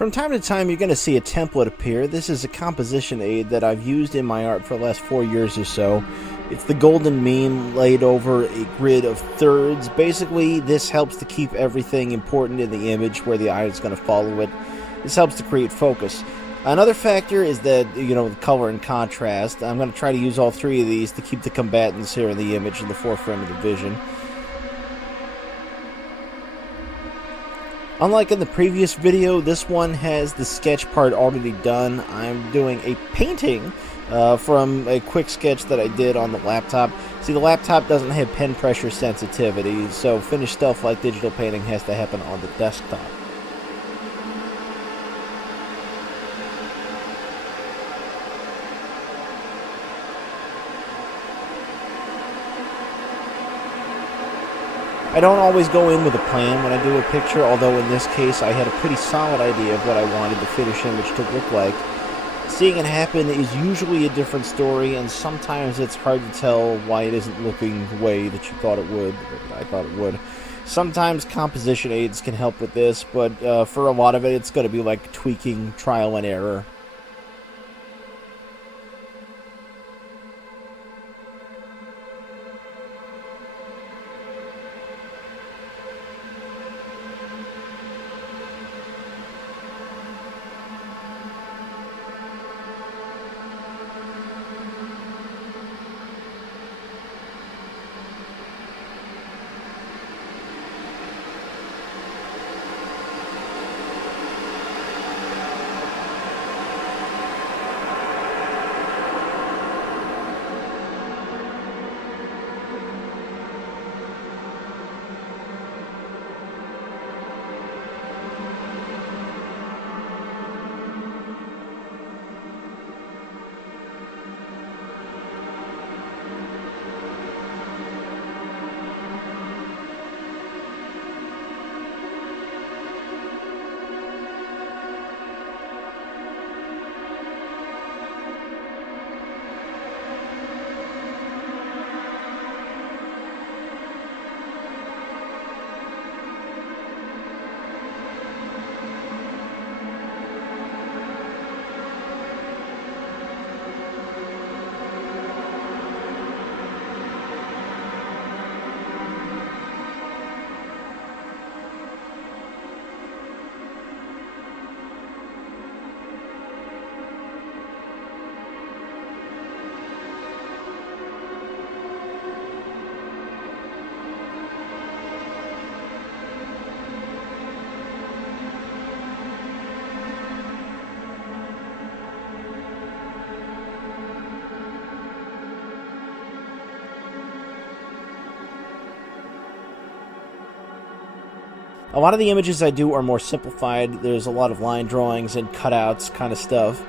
From time to time, you're going to see a template appear. This is a composition aid that I've used in my art for the last 4 years or so. It's the golden mean laid over a grid of thirds. Basically, this helps to keep everything important in the image where the eye is going to follow it. This helps to create focus. Another factor is that, the color and contrast. I'm going to try to use all three of these to keep the combatants here in the image in the forefront of the vision. Unlike in the previous video, this one has the sketch part already done. I'm doing a painting from a quick sketch that I did on the laptop. See, the laptop doesn't have pen pressure sensitivity, so finished stuff like digital painting has to happen on the desktop. I don't always go in with a plan when I do a picture, although in this case I had a pretty solid idea of what I wanted the finished image to look like. Seeing it happen is usually a different story, and sometimes it's hard to tell why it isn't looking the way that you thought it would, or I thought it would. Sometimes composition aids can help with this, but for a lot of it, it's going to be like tweaking, trial and error. A lot of the images I do are more simplified. There's a lot of line drawings and cutouts kind of stuff.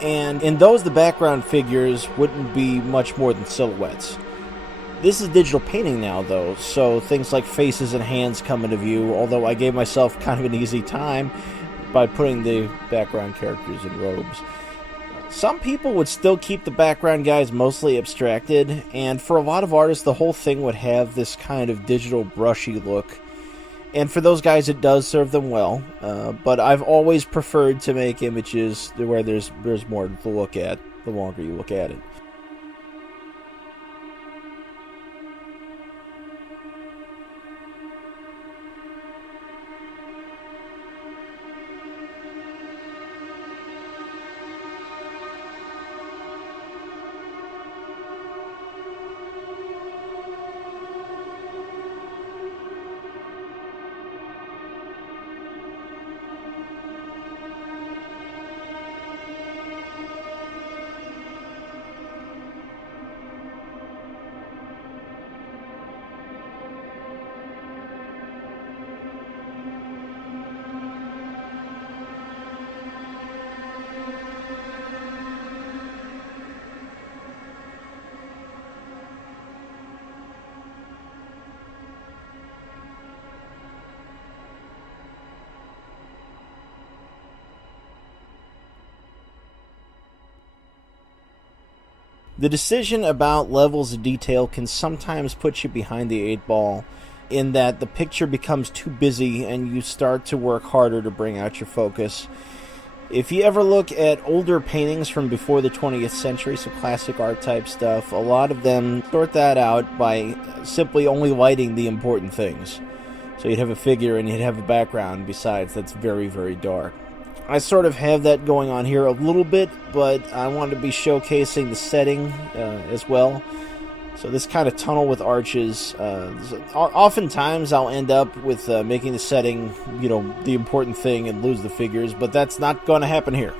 And in those, the background figures wouldn't be much more than silhouettes. This is digital painting now, though, so things like faces and hands come into view, although I gave myself kind of an easy time by putting the background characters in robes. Some people would still keep the background guys mostly abstracted, and for a lot of artists, the whole thing would have this kind of digital brushy look. And for those guys, it does serve them well, but I've always preferred to make images where there's more to look at the longer you look at it. The decision about levels of detail can sometimes put you behind the 8 ball. in that the picture becomes too busy and you start to work harder to bring out your focus. If you ever look at older paintings from before the 20th century, so classic art type stuff, a lot of them sort that out by simply only lighting the important things. So you'd have a figure and you'd have a background besides that's very, very dark. I sort of have that going on here a little bit, but I want to be showcasing the setting as well. So this kind of tunnel with arches, oftentimes I'll end up with making the setting, the important thing and lose the figures, but that's not going to happen here.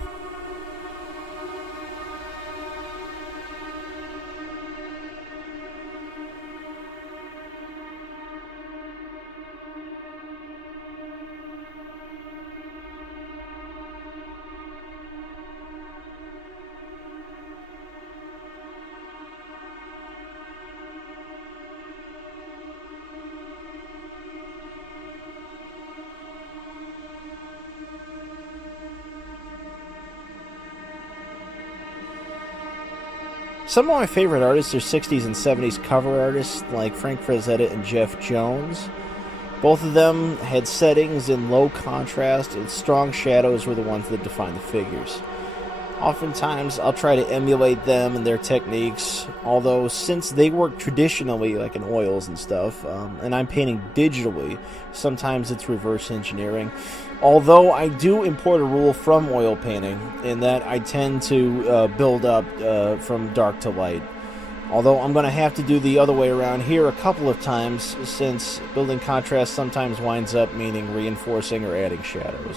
Some of my favorite artists are 60s and 70s cover artists like Frank Frazetta and Jeff Jones. Both of them had settings in low contrast, and strong shadows were the ones that defined the figures. Oftentimes, I'll try to emulate them and their techniques, although since they work traditionally, like in oils and stuff, and I'm painting digitally, sometimes it's reverse engineering. Although I do import a rule from oil painting, in that I tend to build up from dark to light. Although I'm going to have to do the other way around here a couple of times, since building contrast sometimes winds up meaning reinforcing or adding shadows.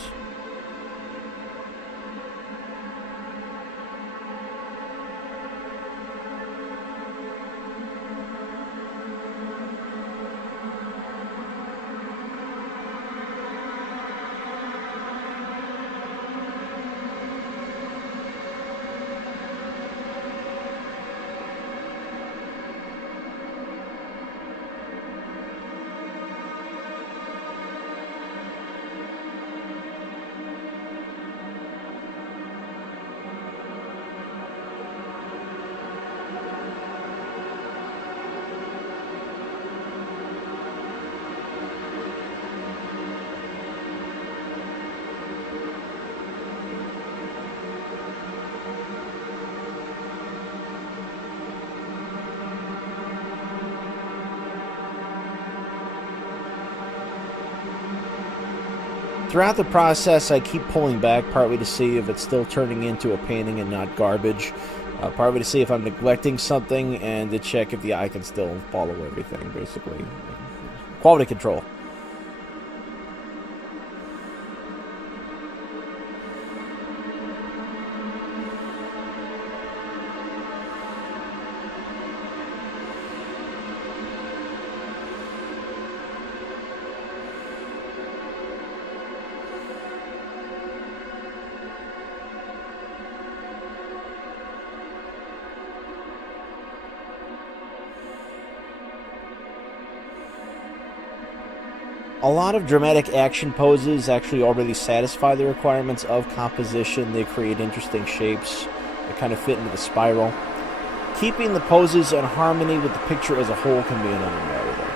Throughout the process, I keep pulling back, partly to see if it's still turning into a painting and not garbage, partly to see if I'm neglecting something, and to check if the eye can still follow everything, basically. Quality control. A lot of dramatic action poses actually already satisfy the requirements of composition. They create interesting shapes that kind of fit into the spiral. Keeping the poses in harmony with the picture as a whole can be another matter, though.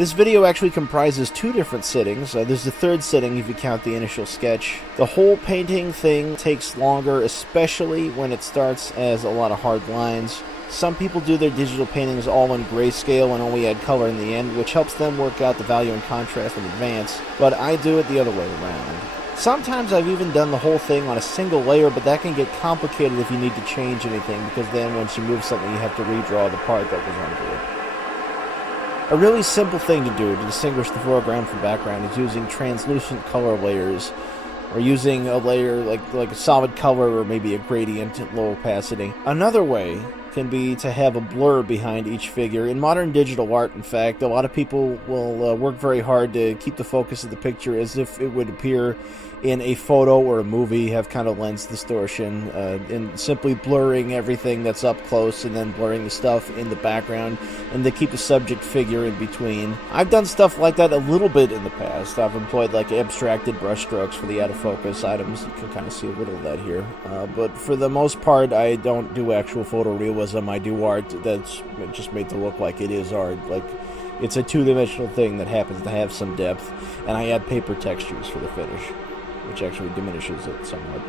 This video actually comprises 2 different sittings. There's the 3rd sitting if you count the initial sketch. The whole painting thing takes longer, especially when it starts as a lot of hard lines. Some people do their digital paintings all in grayscale and only add color in the end, which helps them work out the value and contrast in advance, but I do it the other way around. Sometimes I've even done the whole thing on a single layer, but that can get complicated if you need to change anything, because then once you move something, you have to redraw the part that was under it. A really simple thing to do to distinguish the foreground from background is using translucent color layers, or using a layer like a solid color or maybe a gradient at low opacity. Another way can be to have a blur behind each figure. In modern digital art, in fact, a lot of people will work very hard to keep the focus of the picture as if it would appear in a photo or a movie, have kind of lens distortion, and simply blurring everything that's up close and then blurring the stuff in the background, and to keep the subject figure in between. I've done stuff like that a little bit in the past. I've employed like abstracted brushstrokes for the out of focus items. You can kind of see a little of that here. But for the most part, I don't do actual photorealism. I do art that's just made to look like it is art. Like, it's a 2-dimensional thing that happens to have some depth, and I add paper textures for the finish, which actually diminishes it somewhat.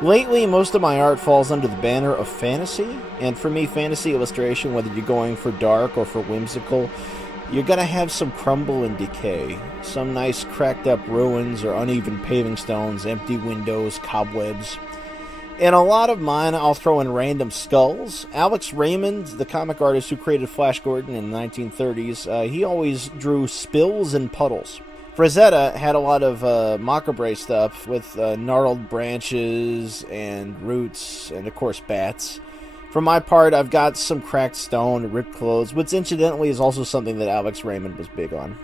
Lately, most of my art falls under the banner of fantasy, and for me, fantasy illustration, whether you're going for dark or for whimsical, you're going to have some crumble and decay. Some nice cracked up ruins or uneven paving stones, empty windows, cobwebs. In a lot of mine, I'll throw in random skulls. Alex Raymond, the comic artist who created Flash Gordon in the 1930s, he always drew spills and puddles. Frazetta had a lot of macabre stuff with gnarled branches and roots and, of course, bats. For my part, I've got some cracked stone, ripped clothes, which incidentally is also something that Alex Raymond was big on.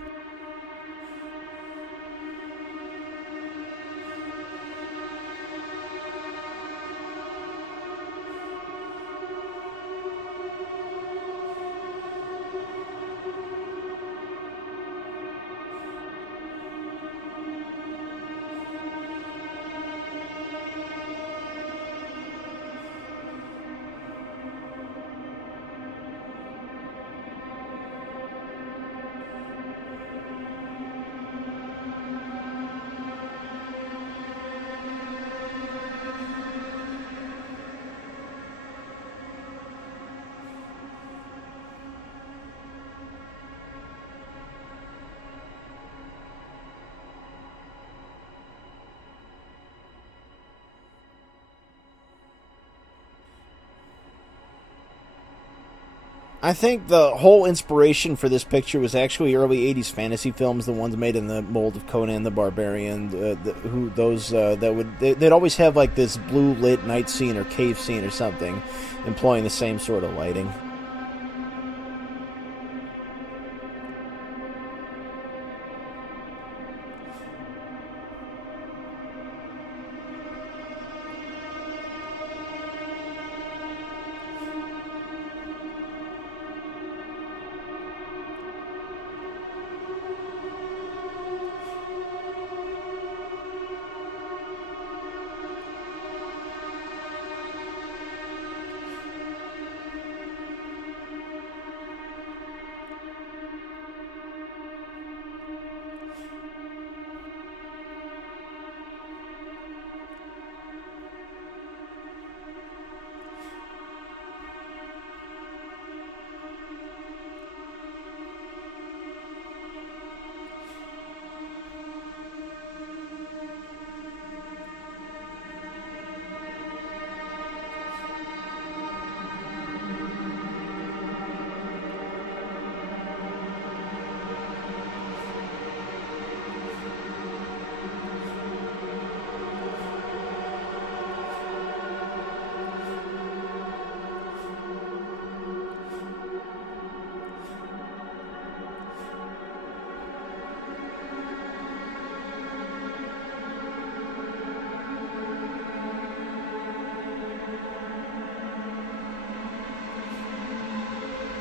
I think the whole inspiration for this picture was actually early 80s fantasy films, the ones made in the mold of Conan the Barbarian, they'd always have like this blue lit night scene or cave scene or something, employing the same sort of lighting.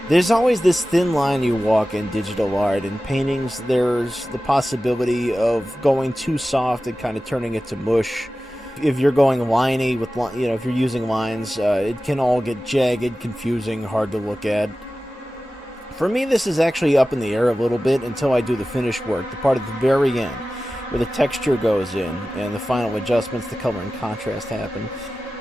There's always this thin line you walk in digital art. In paintings, there's the possibility of going too soft and kind of turning it to mush. If you're going liney with, if you're using lines, it can all get jagged, confusing, hard to look at. For me, this is actually up in the air a little bit until I do the finished work, the part at the very end, where the texture goes in and the final adjustments, the color and contrast happen.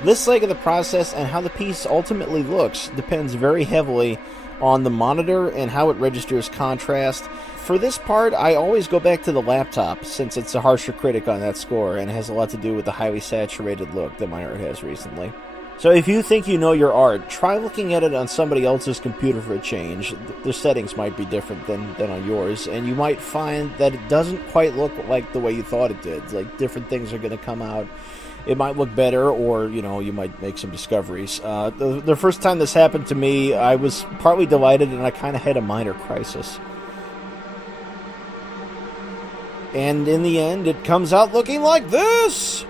This leg of the process and how the piece ultimately looks depends very heavily on the monitor and how it registers contrast. For this part, I always go back to the laptop, since it's a harsher critic on that score, and it has a lot to do with the highly saturated look that my art has recently. So if you think you know your art, try looking at it on somebody else's computer for a change. Their settings might be different than on yours, and you might find that it doesn't quite look like the way you thought it did. Like, different things are going to come out. It might look better, or, you might make some discoveries. The first time this happened to me, I was partly delighted, and I kind of had a minor crisis. And in the end, it comes out looking like this!